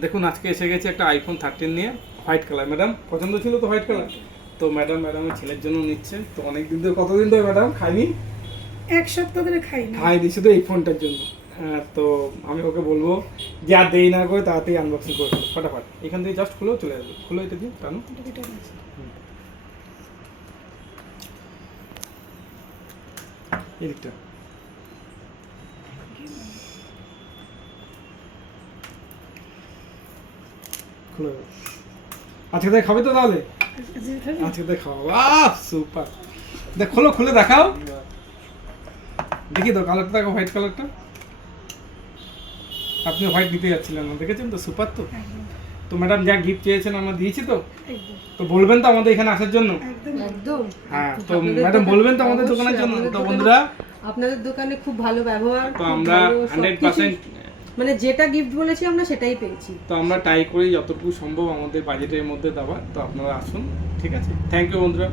দেখুন আজকে এসে গেছে একটা আইফোন 13 নিয়ে, হোয়াইট কালার। ম্যাডাম পছন্দ ছিল তো হোয়াইট কালার? তো ম্যাডামের ছেলের জন্য নিচ্ছে। তো অনেক দিন ধরে, কতদিন ধরে ম্যাডাম খাইনি? 1 সপ্তাহ ধরে খাইনি। খাইনি শুধু এই ফোনটার জন্য। তো আমি ওকে বলবো যে আর দেরি না করে তাড়াতাড়ি আনবক্সিং করে ফেলো ফটাফট। এখান থেকে জাস্ট খুলেও চলে আসবে। খুলো এটা দিয়ে টানো। এদিকটা খুলে দাও। আজকে তাই খাবে তো তাহলে? আজকে তাই খাওয়া। বাহ সুপার। দেখ খোলো, খুলে দেখাও, দেখি তো কালারটা, দেখো হোয়াইট কালারটা। আপনি হোয়াইট দিতে যাচ্ছিলেন না, দেখেছেন তো? সুপার। তো তো ম্যাডাম যা গিফট চেয়েছেন আমরা দিয়েছি তো। তো বলবেন তো আমাদের এখানে আসার জন্য? একদম। হ্যাঁ, তো ম্যাডাম বলবেন তো আমাদের দোকানের জন্য? তো বন্ধুরা আপনাদের দোকানে খুব ভালো ব্যবহার, তো আমরা 100% মানে যেটা গিফট বলেছি আমরা সেটাই পেয়েছি। তো আমরা ট্রাই করি যতটুকু সম্ভব আমাদের বাজেটের মধ্যে দেওয়ার। তো আপনারা আসুন, ঠিক আছে? থ্যাংক ইউ বন্ধুরা।